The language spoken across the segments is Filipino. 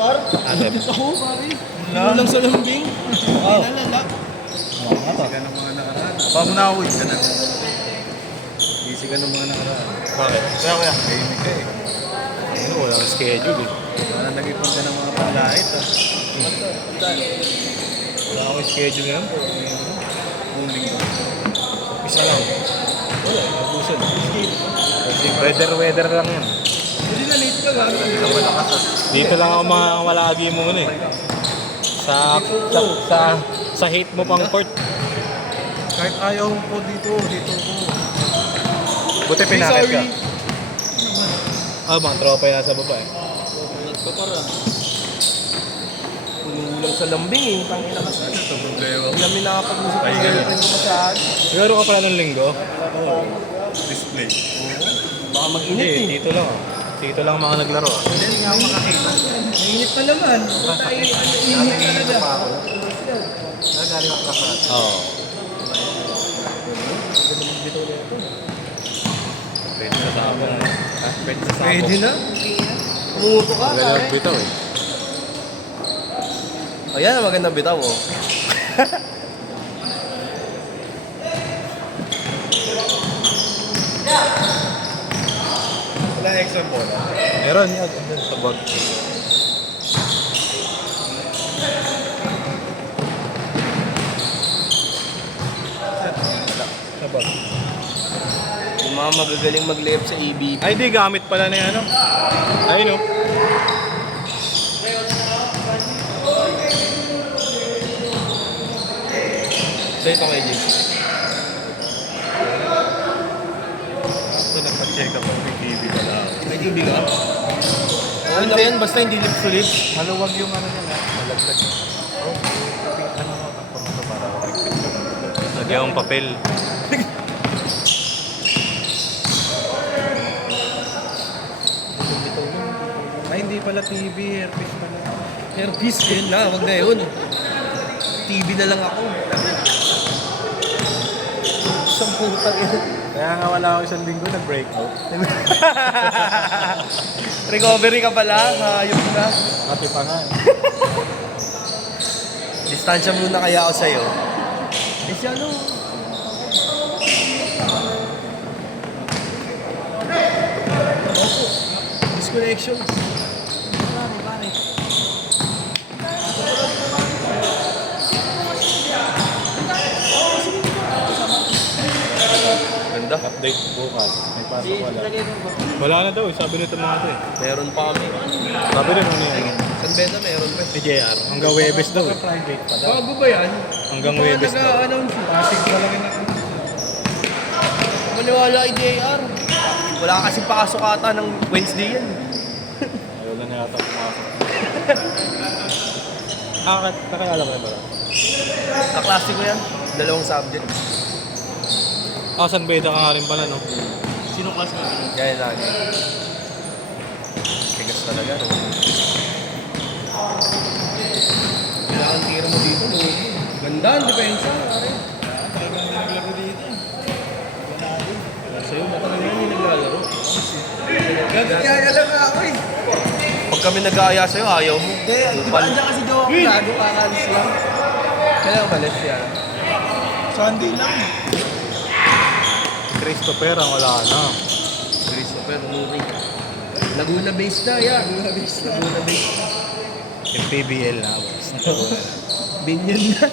Par? Atem. Oo, pare. Hindi lang sa lambing. Oh. Nalala. Easy ka ng mga nakaraan. Pamunawid ka na. Easy ka ng mga nakaraan. Bakit? Kaya. Tahimik ka eh. Ano, walang schedule eh. Parang nag-ipon ka ng mga panlait ah. Wala akong schedule ngayon. Huling ka. Isa lang. Wala, nabusan. Weather lang yan. Hindi na late ka lang. Dito lang ako malagi mo ano eh. Sa hate mo pang court. Kahit ayaw ko dito ko. Buti pinakit ka. Mga tropa yan sa baba eh. Ito para. Puno lang sa lambing eh. Tangin na kasi. Ito problema. Hindi namin nakapag-usap Ay, ng ganun. girlfriend ko masyado. Siguro ka pala ng linggo? Display. Baka mag-init Hindi, eh. dito lang. Dito lang mga naglaro. Hindi nga ako makakita. Mainit pa naman. Basta init talaga. Nagaling ako kapat. Oo. Pwede sa sabong. Pwede sa sabong. Pwede na. Pumuto ka, Wala pare. bitaw eh. Ayan, magandang bitaw oh. Wala extra ball. Meron yan. Sa bag. Sa bag. Yung mga magagaling mag-layup sa EBP. Ay, hindi. Gamit pala na yan, ano? Ayun, oh. Sa'yo pa kay Jim. Ito nagpa-check up ang TV ka lang. Medyo bigat. Ano na yan? Basta hindi lips to lips. Maluwag yung ano niya na. Malaglag. Oh, ano mo takpan mo ito para ligpit ka. Lagyan akong papel. Ay, hindi pala TV. Airpiece pala. Hairpiece yun na, wag na yun. TV na lang ako. Isang putang yun. Kaya nga wala ako isang linggo nag-breakout. Recovery ka pala, hayop na. Pati pa nga. Distansya muna kaya ako sa'yo. Eh siya ano? Disconnection. Ganda. Update bukas. May pasok wala. Wala na daw. Sabi nito mga ito eh. Meron pa kami. Sabi rin ano yan. San Beda meron pa. Ni JR. Hanggang Webes daw eh. Private pa daw. Bago ba yan? Hanggang Webes daw. Nag-a-announce. Pasig pa lang yung Maniwala kay JR. Wala kasi pasok ata ng Wednesday yan. Ayaw na yata pumasok. Kakakala mo na ba? Kaklase ko yan. Dalawang subject. San Beda ka nga rin pala, no? Sino class mo? Yan lagi. Tigas talaga. No? Kailangan tira mo dito. No? Ganda ang depensa. Talagang naglaro dito. Sa'yo, matagal na yung naglalaro. Gagaya lang ako eh. Pag kami nag-aaya sa'yo, ayaw mo. Hindi, di ba andyan kasi jowa ko gago, kakalis lang. Kaya umalis yan. Sunday lang. Christopher, ang wala na. Christopher, umuwi. Laguna based na, yan. Laguna based na. Laguna based na. Yung PBL na. Binyan na.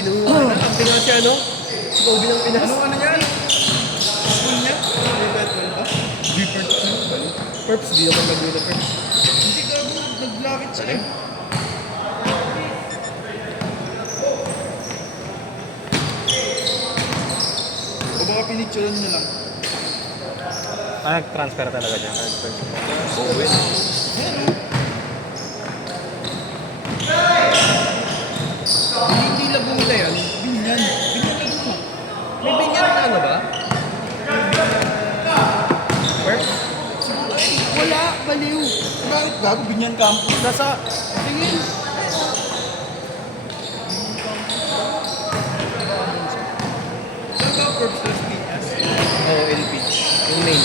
Kinuha na. Ang pinaka siya, no? Ikaw bilang pinas. Ano yan? School niya? Different school ba? Perps, di naman Laguna Perps. Hindi gago, nag-lakit siya. O baka pinicturean niya lang. Nag-transfer talaga niya. Owen. Hindi Laguna yan. Binyan. Binyan Laguna. May binyan na ano ba? Perps? Wala, baliw. Bakit gago? Binyan campus. Nasa... Tingin. Saan ka Forbes plus PS? Oo, LP. Yung main.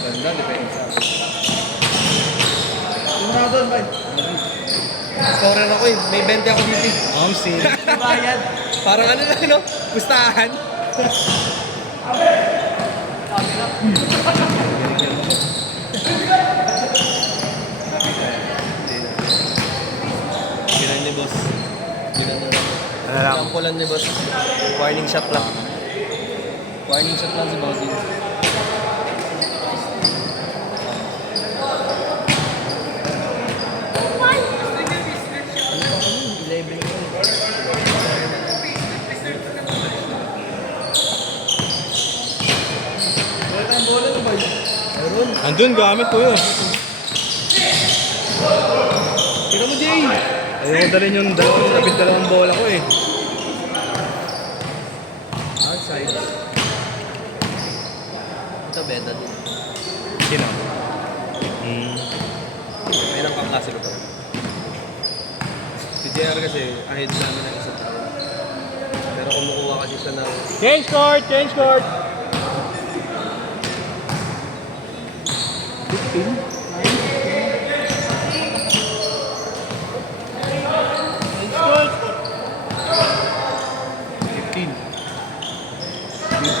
Ganda, depensa. Yung Rado doon, man. Scorer ako eh. May 20 ako dito. Si Bayad. Parang ano lang, no? Pustahan. Ginan ni boss. Ginan ni boss. Ano lang? Sampulan ni boss. Warning shot lang. Warning shot lang si bossing. Andun, gamit ko yun. Tira mo, Jay! Ayaw ko dalhin yung dalawang bola ko eh. Outside. Ito, beta din. Sino? May nang kaklase ko to. Si JR kasi, ahead namin ng isa tao. Pero kumukuha kasi siya ng... Change court! Change court!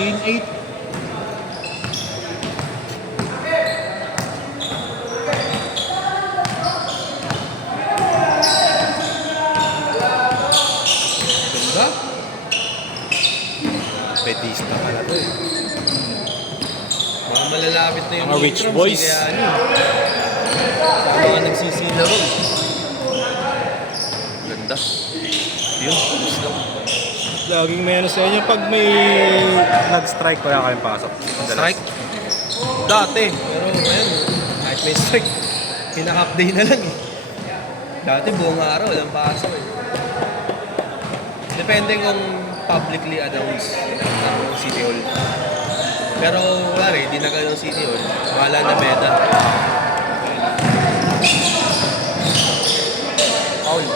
15-8. Ganda? Petista pala to eh. Mga malalapit na yung Mga rich midterms, boys. Kaya ano eh. Sa mga nagsisilaro. Ganda. Yun, gusto lang. Laging may ano sa inyo pag may nag-strike wala kayong pasok. Madalas. Strike? Dati. Pero ngayon, kahit may strike, pinaka-half day na lang eh. Dati buong araw, walang pasok eh. Depende kung publicly announced ng City Hall. Pero wala rin, di na ganun City Hall. Bahala na beda. Paul.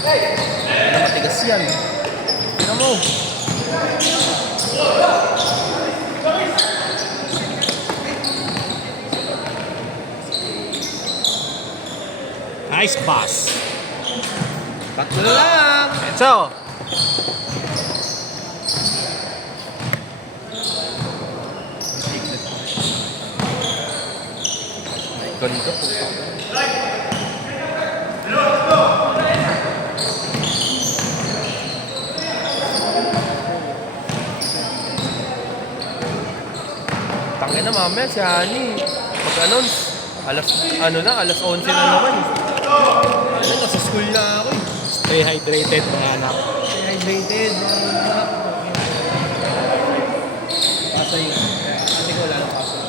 Ano matigas yan? Tignan mo. Nice pass. Tatlo na lang. So, Ay, ganito po. Tangin na mamaya si Hani. Mag-announce. Alas 11 na naman. Ano, nasa school na ako eh. stay hydrated mga anak. Stay hydrated, mga anak. Pasay. Hindi ko wala ng pasay.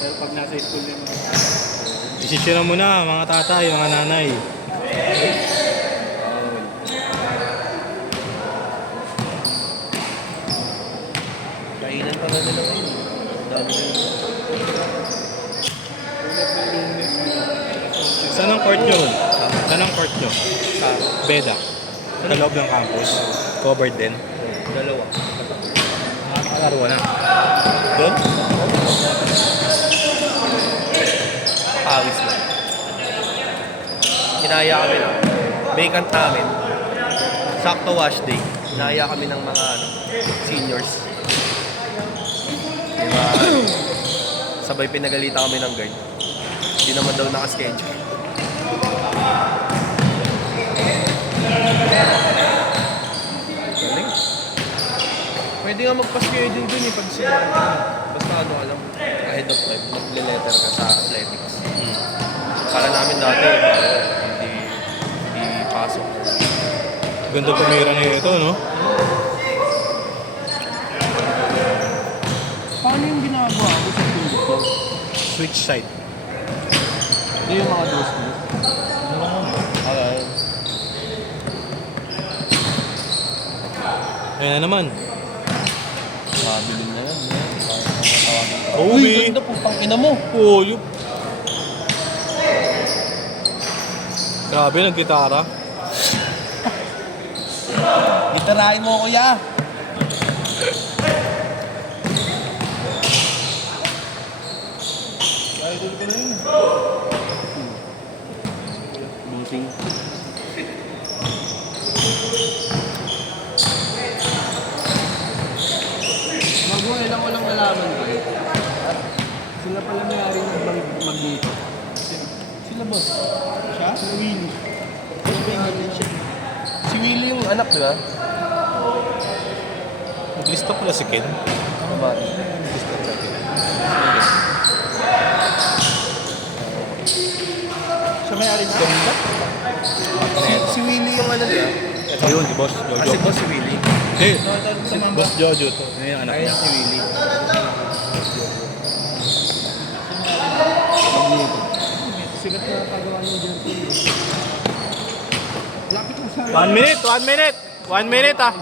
Pero pag nasa school din. Isisira mo na mga tatay, mga nanay. Kainan pa na nila ngayon. Dami na nila. Saan ang court nyo? Saan ang court nyo? Sa Beda. Sa loob ng campus. Covered din. dalawa. Nakakalaro na. Doon? Pawis lang. Kinaya kami lang. Vacant namin. Sakto wash day. Kinaya kami ng mga seniors. Diba? Sabay pinagalita kami ng guard. Hindi naman daw nakaschedule. Galing. Pwede nga magpa-schedule dun eh pag sila. Basta ano alam, ahead of time, magle-letter ka sa athletics. Para namin dati, hindi pasok. Ganda pumira na ito, no? Paano yung ginagawa ko sa tundok ko? Switch side. Ito yung mga dos mo. Okay. Ayan na naman. Mabiling na yan. Uy! Ganda po, pang-ina mo. Oh, yup. Grabe, nag-gitara. Gitarahin mo, kuya. boxing. Mabuhay lang ko lang nalaman ko eh. Sila pala may-ari ng Magneto. Sila boss. Siya? Si Willie. Si Willie yung anak, di ba? Naglista pala si Ken. Ano ba? Siya may-ari ng Ganda? Si Willie yung ano, di ba? Ito yun, si Boss Jojo. Kasi boss si Willie. Hindi, Sa si mamba. Boss Jojo to. Ano yung anak Ayun niya? si Willie. Sigat na pagawa ng jersey. Lapit mo sa... 1 minute, 1 minute. 1 minute ah.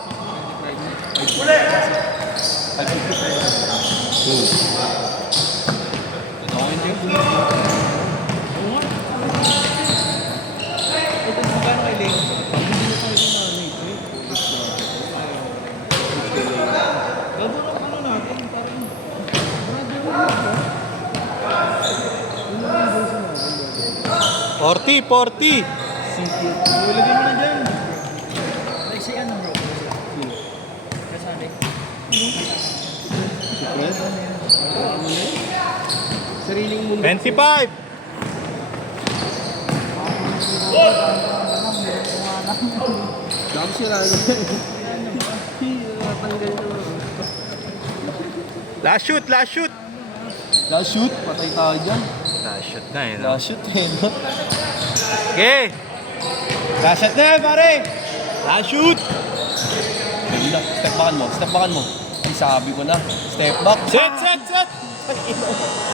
Ito sa gano'n kay Leo. Hindi na tayo na Gabo ng ano natin, parang... Forty, 40. Ilagay mo na dyan. Like si ano bro? Kasali. Sariling mundo. 25. Dami sila. Tanggal na. Last shoot, last shoot. Last shoot, patay tayo dyan. Last shoot na eh, no? Last shoot eh, no? Okay. Last shot na yan, pare. Last shoot. Ganda. Step backan mo, step backan mo. Ay, sabi ko na. Step back. Set, set, set.